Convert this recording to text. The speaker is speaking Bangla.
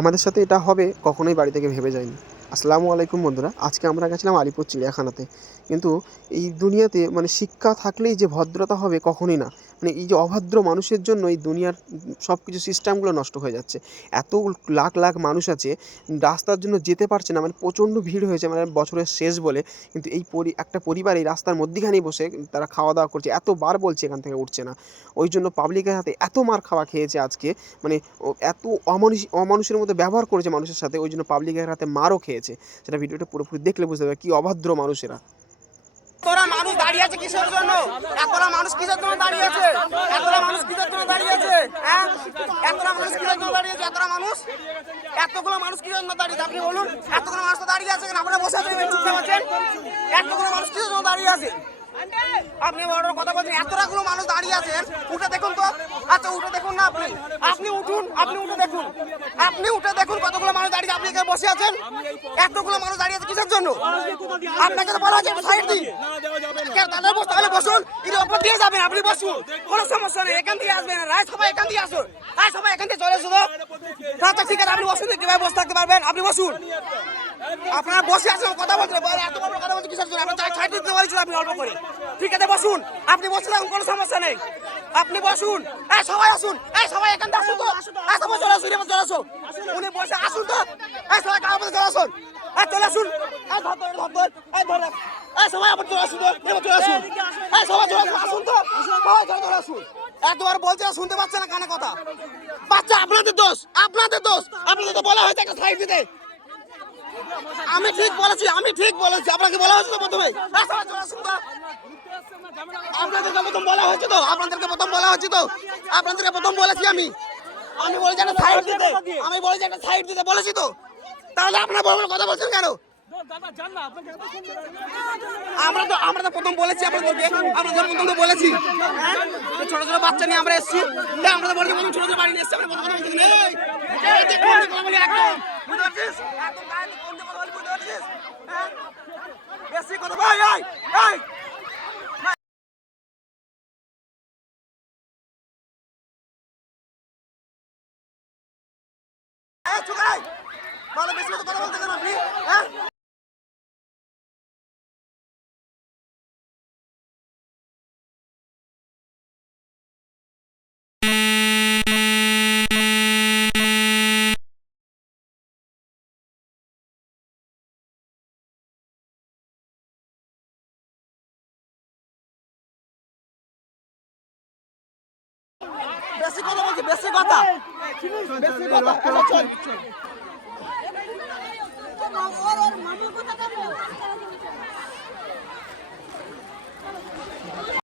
আমাদের সাথে এটা হবে কখনোই বাড়ি থেকে ভেবে যাইনি। আসসালামু আলাইকুম বন্ধুরা। আজকে আমরা গেছিলাম আলিপুর চিড়িয়াখানাতে। কিন্তু এই দুনিয়াতে মানে শিক্ষা থাকলেই যে ভদ্রতা হবে কখনোই না। মানে এই যে অভদ্র মানুষের জন্য এই দুনিয়ার সবকিছু সিস্টেমগুলো নষ্ট হয়ে যাচ্ছে। এত লাখ, লাখ মানুষ আছে, রাস্তার জন্য যেতে পারছে না। মানে প্রচণ্ড ভিড় হয়েছে মানে বছরের শেষ বলে। কিন্তু এই একটা পরিবার এই রাস্তার মধ্যিখানেই বসে তারা খাওয়া-দাওয়া করছে। এতবার বলছি এখান থেকে উঠছে না। ওই জন্য পাবলিকের হাতে এত মার খাওয়া খেয়েছে আজকে, মানে এত অমানুষের মতো ব্যবহার করেছে মানুষের সাথে, ওই জন্য পাবলিকের হাতে মারও খেয়েছে। সেটা ভিডিওটা পুরোপুরি দেখলে বুঝতে পারবে কি অভদ্র মানুষ এরা। এতটা মানুষ দাঁড়িয়ে আছে কিসের জন্য? এতটা মানুষ কিসের জন্য দাঁড়িয়ে আছে? এতটা মানুষ কিসের জন্য দাঁড়িয়ে আছে? হ্যাঁ, এতটা মানুষ কিসের জন্য দাঁড়িয়ে আছে? এতটা মানুষ, এতগুলো মানুষ কিসের জন্য দাঁড়িয়ে আছে? আপনি বলুন, এতগুলো মানুষ তো দাঁড়িয়ে আছে কেন? আপনারা বসে আছেন, চুপ আছেন। এতগুলো মানুষ কিসের জন্য দাঁড়িয়ে আছে? আপনি বড় কথা বলছেন, এতটাগুলো মানুষ দাঁড়িয়ে আছেন, উঠে দেখুন তো। আচ্ছা উঠে দেখুন না, আপনি আপনি উঠুন, আপনি উঠে দেখুন, আপনি উঠে দেখুন কতগুলো মানুষ দাঁড়িয়ে, আপনি এখানে বসে আছেন। এতগুলো মানুষ দাঁড়িয়ে আছে কিসের জন্য? আপনাকে তো বলা হচ্ছে সাইড দিন, তাহলে বসতে হলে বসুন, এর উপর দিয়ে যাবেন, আপনি বসুন, কোনো সমস্যা নেই, এখান দিয়ে আসবেন, রায় সবাই এখান দিয়ে আসুন, রায় সবাই এখান দিয়ে চলে আসুন। আচ্ছা ঠিক আছে, আপনি বসুন, কিভাবে বসে থাকতে পারবেন, আপনি বসুন। আপনারা বসে আছেন, কথা বলতে এত বড় কথা বলতে কিসের জন্য? আপনি সাইড দিতে বলেছিলেন, আপনি অল্প করে। ঠিক আছে বসুন, আপনি বসে থাকুন, কোনো সমস্যা নেই, আপনি বসুন। এই সবাই আসুন, এই সবাই এখান থেকে আসুন তো, এই সবাই চলে আসুন, চলে আসুন, উনি বসে আসুন তো, এই সবাই কার মধ্যে চলে আসুন, এই চলে আসুন, এই ধর, এই ধর, এই সবাই আবার চলে আসুন তো, এবার চলে আসুন, এই সবাই চলে আসুন, আসুন তো, সবাই চলে আসুন। এতবার বলছে শুনতে পাচ্ছে না কানে কথা। বাচ্চা আপনাদের দোষ, আপনাদের দোষ, আপনাদের তো বলা হয়েছে একটা সাইড দিতে। আমি ঠিক বলেছি, আমি ঠিক বলেছি, আপনাকে বলা হয়েছে তো প্রথমে। আপনাদেরকে প্রথম বলা হয়েছে তো, আপনাদেরকে প্রথম বলা হয়েছে তো, আপনাদেরকে প্রথম বলেছি আমি। আমি বলেছি একটা সাইড দিতে, আমি বলেছি একটা সাইড দিতে বলেছি তো, তাহলে আপনারা বড় বড় কথা বলছেন কেন? আমরা তো প্রথম বলেছি আপনাদেরকে, আমরা প্রথম তো বলেছি ছোট ছোট বাচ্চা নিয়ে আমরা এসেছি, আমরা তো বলছি ছোট ছোট বাড়ি নিয়ে এসেছি, আমরা কথা বলছি বেশি কথা ভাই, বেশি কথা বলতে কেন আপনি? হ্যাঁ বেশি কথা বলছি, বেশি কথা, বেশি কথা।